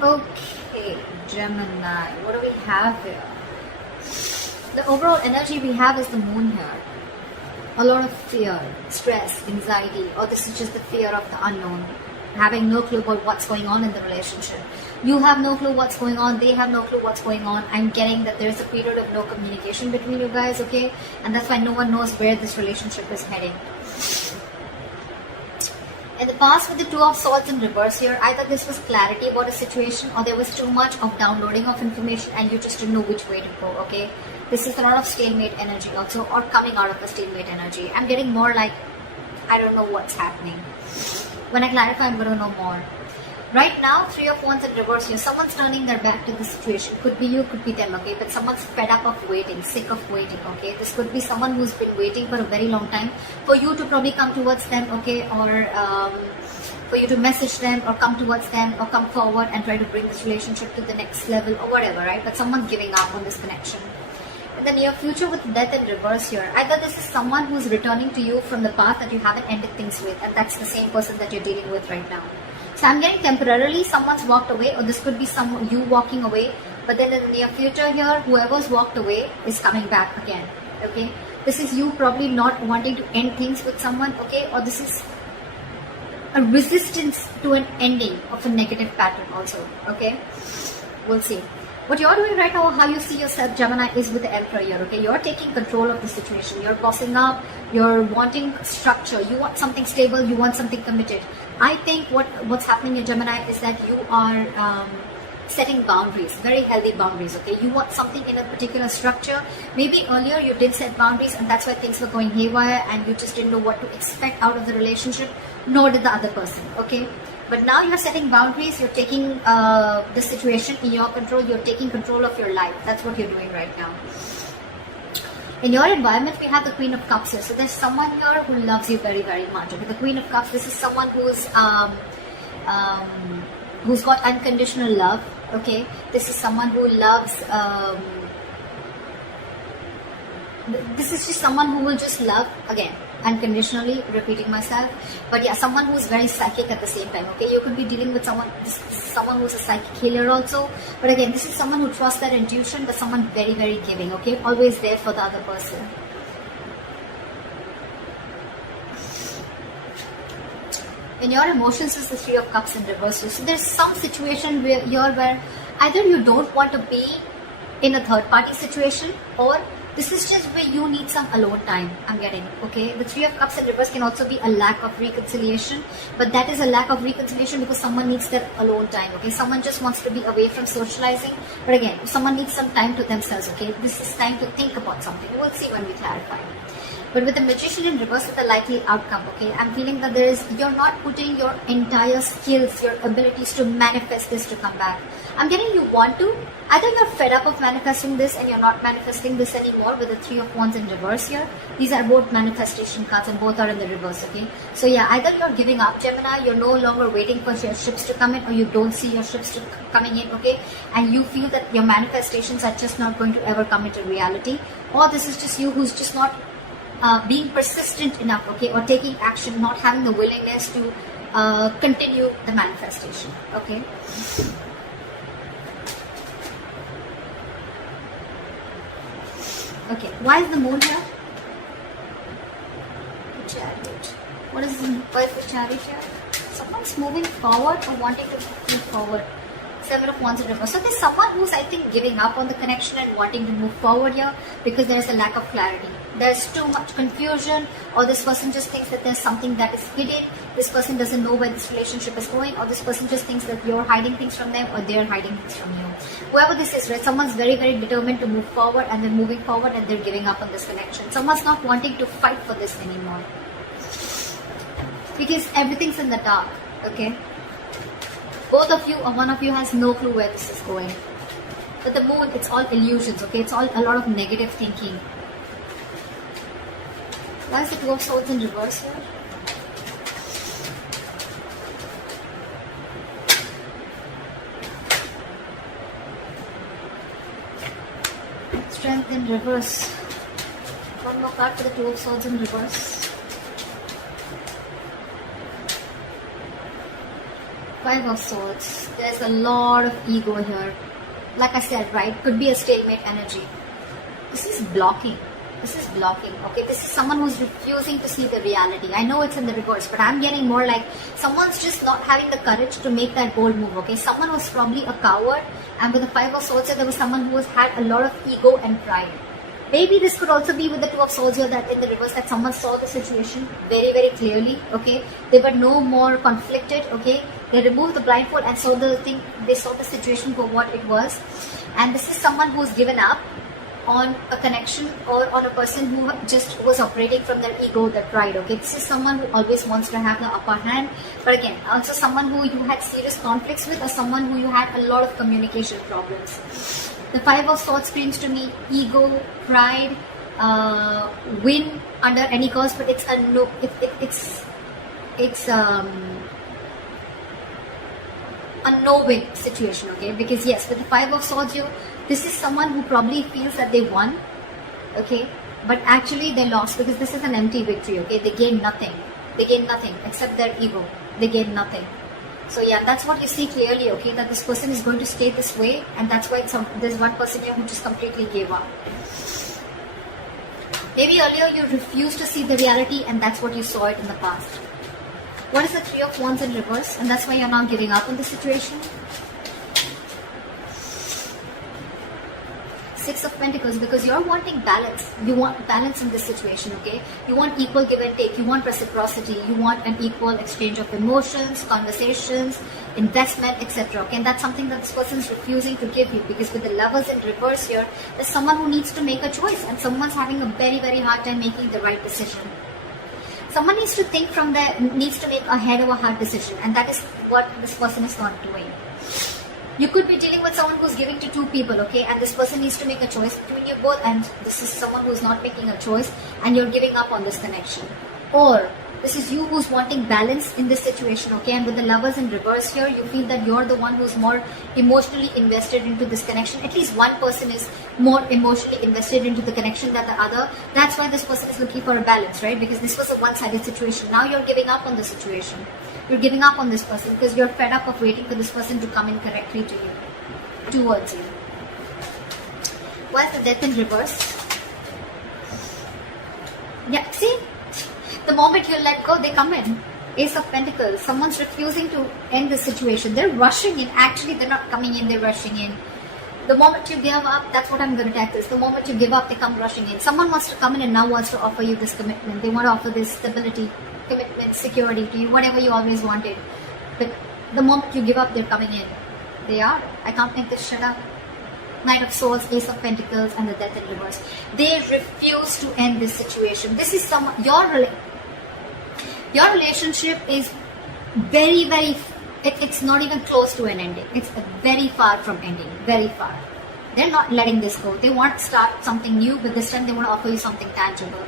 Okay, Gemini, what do we have here? The overall energy we have is the moon here. A lot of fear, stress, anxiety, or this is just the fear of the unknown. Having no clue about what's going on in the relationship. You have no clue what's going on, they have no clue what's going on. I'm getting that there's a period of no communication between you guys, okay? And that's why no one knows where this relationship is heading. In the past, with the Two of Swords in reverse here, either this was clarity about a situation or there was too much of downloading of information and you just didn't know which way to go, okay? This is a lot of stalemate energy also, or coming out of the stalemate energy. I'm getting more like, I don't know what's happening. When I clarify, I'm going to know more. Right now, Three of Wands in reverse here, someone's turning their back to the situation. Could be you, could be them, okay? But someone's fed up of waiting, sick of waiting, okay? This could be someone who's been waiting for a very long time for you to probably come towards them, okay? Or for you to message them or come towards them or come forward and try to bring this relationship to the next level or whatever, right? But someone's giving up on this connection. In the near future with death in reverse here, either this is someone who's returning to you from the path that you haven't ended things with, and that's the same person that you're dealing with right now. So I'm getting temporarily someone's walked away, or this could be you walking away, but then in the near future here, whoever's walked away is coming back again, okay? This is you probably not wanting to end things with someone, okay? Or this is a resistance to an ending of a negative pattern also, okay? We'll see. What you're doing right now, how you see yourself, Gemini, is with the Emperor here, okay? You're taking control of the situation. You're bossing up. You're wanting structure. You want something stable. You want something committed. I think what's happening in Gemini is that you are setting boundaries, very healthy boundaries, okay? You want something in a particular structure. Maybe earlier you did set boundaries and that's why things were going haywire and you just didn't know what to expect out of the relationship, nor did the other person, okay? But now you're setting boundaries, you're taking the situation in your control, you're taking control of your life. That's what you're doing right now. In your environment, we have the Queen of Cups here. So there's someone here who loves you very, very much. Okay, the Queen of Cups, this is someone who's got unconditional love. Okay, this is someone who loves, this is just someone who will just love, again, unconditionally, repeating myself, but yeah, someone who's very psychic at the same time, okay? You could be dealing with someone who's a psychic healer also, but again, this is someone who trusts their intuition, but someone very, very giving, okay? Always there for the other person. In your emotions is the Three of Cups in reverse. So there's some situation where either you don't want to be in a third party situation, or this is just where you need some alone time, I'm getting, okay? The Three of Cups in reverse can also be a lack of reconciliation, but that is a lack of reconciliation because someone needs their alone time, okay? Someone just wants to be away from socializing, but again, someone needs some time to themselves, okay? This is time to think about something. We'll see when we clarify. But with the Magician in reverse with the likely outcome, okay, I'm feeling that you're not putting your entire skills, your abilities to manifest this to come back. I'm getting you want to. Either you're fed up of manifesting this and you're not manifesting this anymore with the Three of Wands in reverse here. These are both manifestation cards and both are in the reverse, okay? So yeah, either you're giving up, Gemini, you're no longer waiting for your ships to come in, or you don't see your ships coming in, okay? And you feel that your manifestations are just not going to ever come into reality. Or this is just you who's just not being persistent enough, okay, or taking action, not having the willingness to continue the manifestation, okay? Okay, why is the moon here? The Chariot. Why is the Chariot here? Someone's moving forward or wanting to move forward. Seven of Wands in reverse. So there's someone who's, I think, giving up on the connection and wanting to move forward here because there's a lack of clarity. There's too much confusion, or this person just thinks that there's something that is hidden. This person doesn't know where this relationship is going, or this person just thinks that you're hiding things from them or they're hiding things from you. Whoever this is, right? Someone's very, very determined to move forward and they're moving forward and they're giving up on this connection. Someone's not wanting to fight for this anymore because everything's in the dark, okay? Both of you or one of you has no clue where this is going. But the moon, it's all illusions, okay? It's all a lot of negative thinking. Why is the Two of Swords in reverse here? Strength in reverse. One more card for the Two of Swords in reverse. Five of Swords. There's a lot of ego here. Like I said, right? Could be a stalemate energy. This is blocking. This is blocking. Okay, this is someone who's refusing to see the reality. I know it's in the reverse, but I'm getting more like someone's just not having the courage to make that bold move. Okay, someone was probably a coward, and with the Five of Swords, there was someone who has had a lot of ego and pride. Maybe this could also be with the Two of Swords here, that in the reverse, that someone saw the situation very, very clearly. Okay, they were no more conflicted. Okay, they removed the blindfold and saw the thing. They saw the situation for what it was, and this is someone who's given up on a connection or on a person who just was operating from their ego, their pride. Okay, this is someone who always wants to have the upper hand, but again, also someone who you had serious conflicts with, or someone who you had a lot of communication problems. The Five of Swords screams to me ego, pride, win under any cost, but it's a no. It's a no-win situation. Okay, because yes, with the Five of Swords, this is someone who probably feels that they won, okay, but actually they lost, because this is an empty victory. Okay, they gain nothing. They gain nothing except their ego. They gain nothing. So yeah, that's what you see clearly. Okay, that this person is going to stay this way, and that's why there's one person here who just completely gave up. Maybe earlier you refused to see the reality, and that's what you saw it in the past. What is the Three of Wands in reverse? And that's why you're now giving up on the situation. Six of Pentacles, because you're wanting balance. You want balance in this situation, okay? You want equal give and take. You want reciprocity. You want an equal exchange of emotions, conversations, investment, etc. Okay, and that's something that this person is refusing to give you, because with the Lovers in reverse here, there's someone who needs to make a choice, and someone's having a very, very hard time making the right decision. Someone needs to think from there, needs to make a head over heart decision, and that is what this person is not doing. You could be dealing with someone who's giving to two people, okay, and this person needs to make a choice between you both, and this is someone who's not making a choice, and you're giving up on this connection. Or this is you who's wanting balance in this situation, okay, and with the Lovers in reverse here, you feel that you're the one who's more emotionally invested into this connection. At least one person is more emotionally invested into the connection than the other. That's why this person is looking for a balance, right? Because this was a one-sided situation. Now you're giving up on the situation. You're giving up on this person because you're fed up of waiting for this person to come in correctly to you, towards you. What's the Death in reverse? Yeah, see? The moment you let go, they come in. Ace of Pentacles. Someone's refusing to end the situation. They're rushing in. Actually, they're not coming in, they're rushing in. The moment you give up, that's what I'm going to tackle. The moment you give up, they come rushing in. Someone wants to come in and now wants to offer you this commitment. They want to offer this stability, commitment, security to you, whatever you always wanted. But the moment you give up, they're coming in. They are. I can't make this shit up. Knight of Swords, Ace of Pentacles, and the Death in reverse. They refuse to end this situation. This is your relationship is very, very, it's not even close to an ending. It's very far from ending, very far. They're not letting this go. They want to start something new, but this time they want to offer you something tangible.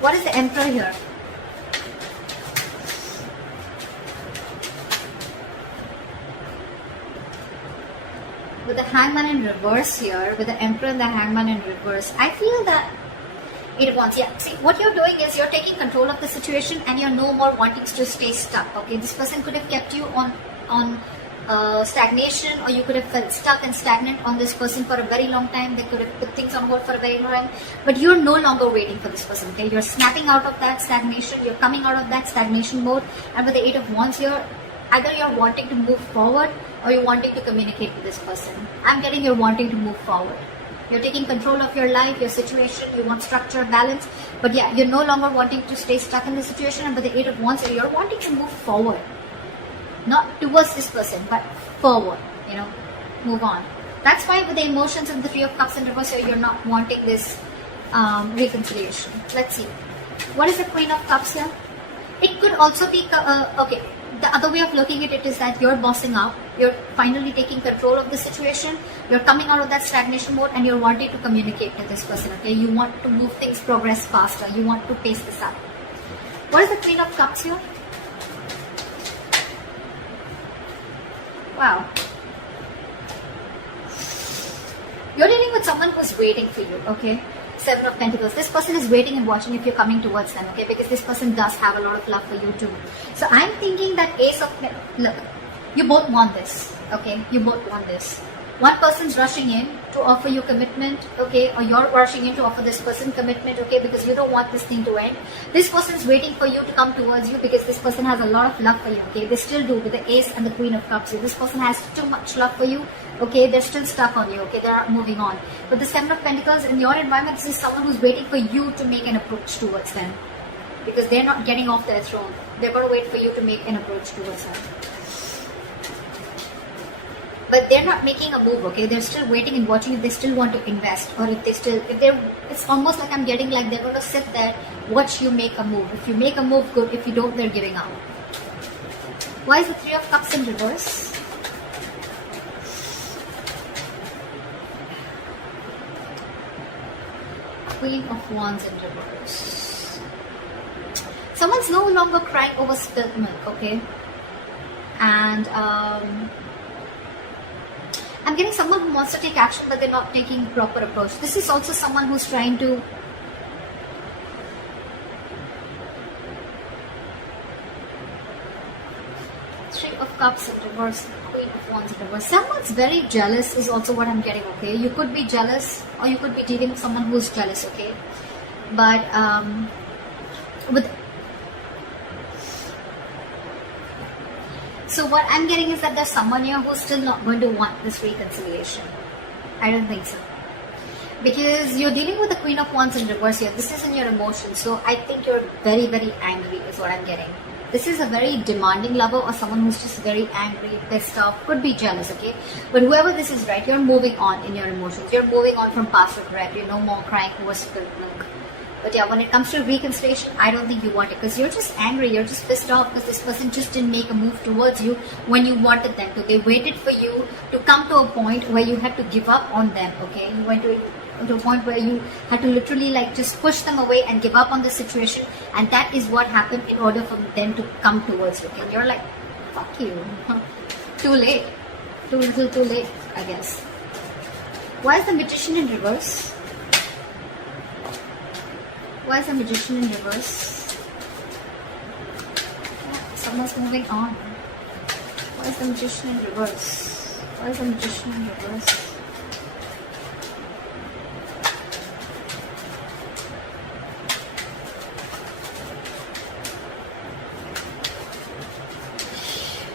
What is the Emperor here? With the Hangman in reverse here, with the Emperor and the Hangman in reverse, I feel that it wants, yeah, see, what you're doing is you're taking control of the situation and you're no more wanting to stay stuck, okay? This person could have kept you on stagnation, or you could have felt stuck and stagnant on this person for a very long time. They could have put things on hold for a very long time, but you're no longer waiting for this person, okay? You're snapping out of that stagnation, you're coming out of that stagnation mode, and with the Eight of Wands here, either you're wanting to move forward or you're wanting to communicate with this person. I'm getting you're wanting to move forward. You're taking control of your life, your situation, you want structure, balance, but yeah, you're no longer wanting to stay stuck in the situation, and with the Eight of Wands, you're wanting to move forward. Not towards this person, but forward, move on. That's why with the emotions and the Three of Cups in reverse, you're not wanting this reconciliation. Let's see. What is the Queen of Cups here? It could also be, okay, the other way of looking at it is that you're bossing up, you're finally taking control of the situation, you're coming out of that stagnation mode, and you're wanting to communicate to this person, okay? You want to move things, progress faster, you want to pace this up. What is the Queen of Cups here? Wow. You're dealing with someone who's waiting for you, okay? Seven of Pentacles. This person is waiting and watching if you're coming towards them, okay? Because this person does have a lot of love for you too. So I'm thinking that Ace of Pentacles, look, you both want this, okay? You both want this. One person's rushing in to offer you commitment, okay? Or you're rushing in to offer this person commitment, okay? Because you don't want this thing to end. This person's waiting for you to come towards you because this person has a lot of love for you, okay? They still do with the Ace and the Queen of Cups. So this person has too much love for you, okay? They're still stuck on you, okay? They're moving on. But the Seven of Pentacles, in your environment, this is someone who's waiting for you to make an approach towards them. Because they're not getting off their throne. They're going to wait for you to make an approach towards them. But they're not making a move, okay? They're still waiting and watching if they still want to invest, or it's almost like I'm getting like they're going to sit there, watch you make a move. If you make a move, good. If you don't, they're giving up. Why is the Three of Cups in reverse? Queen of Wands in reverse. Someone's no longer crying over spilt milk, okay? And I'm getting someone who wants to take action, but they're not taking proper approach. This is also someone who's trying to Three of Cups in reverse, Queen of Wands in reverse. Someone's very jealous is also what I'm getting, okay? You could be jealous, or you could be dealing with someone who's jealous, okay? But so what I'm getting is that there's someone here who's still not going to want this reconciliation. I don't think so. Because you're dealing with the Queen of Wands in reverse here. This is in your emotions. So I think you're very, very angry is what I'm getting. This is a very demanding lover or someone who's just very angry, pissed off, could be jealous, okay? But whoever this is, right, you're moving on in your emotions. You're moving on from past regret. You're no more crying over spilled milk. But yeah, when it comes to reconciliation, I don't think you want it because you're just angry, you're just pissed off because this person just didn't make a move towards you when you wanted them to. They waited for you to come to a point where you had to give up on them, okay? You went to a point where you had to literally like just push them away and give up on the situation, and that is what happened in order for them to come towards you. And you're like, fuck you. Too late. Too little, too late, I guess. Why is the Magician in reverse? Why is the Magician in reverse? Someone's moving on. Why is the Magician in reverse? Why is the Magician in reverse?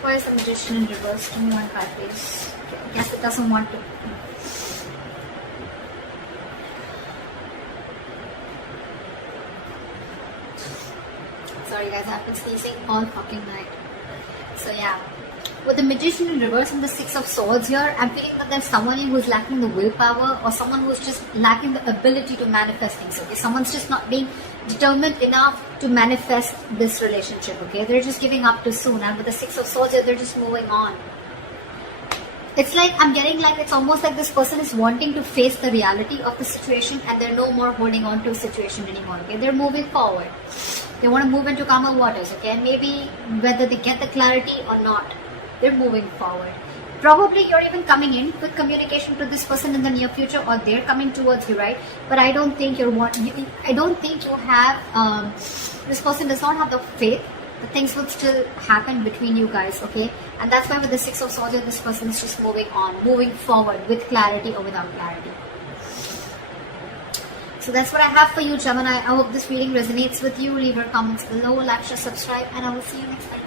Why is the Magician in reverse? Give me one card, please. Okay, I guess it doesn't want to. Sorry guys, I've been sneezing all fucking night. So yeah, with the Magician in reverse and the Six of Swords here, I'm feeling that there's someone who's lacking the willpower or someone who's just lacking the ability to manifest things, okay? Someone's just not being determined enough to manifest this relationship, okay? They're just giving up too soon, and with the Six of Swords here, they're just moving on. It's like, I'm getting like, it's almost like this person is wanting to face the reality of the situation and they're no more holding on to a situation anymore, okay? They're moving forward. They want to move into calmer waters, okay? And maybe whether they get the clarity or not, they're moving forward. Probably you're even coming in with communication to this person in the near future, or they're coming towards you, right? But I don't think I don't think you have, this person does not have the faith that things will still happen between you guys, okay? And that's why with the Six of Swords, this person is just moving on, moving forward with clarity or without clarity. So that's what I have for you, Gemini. I hope this reading resonates with you. Leave your comments below, like, share, subscribe, and I will see you next time.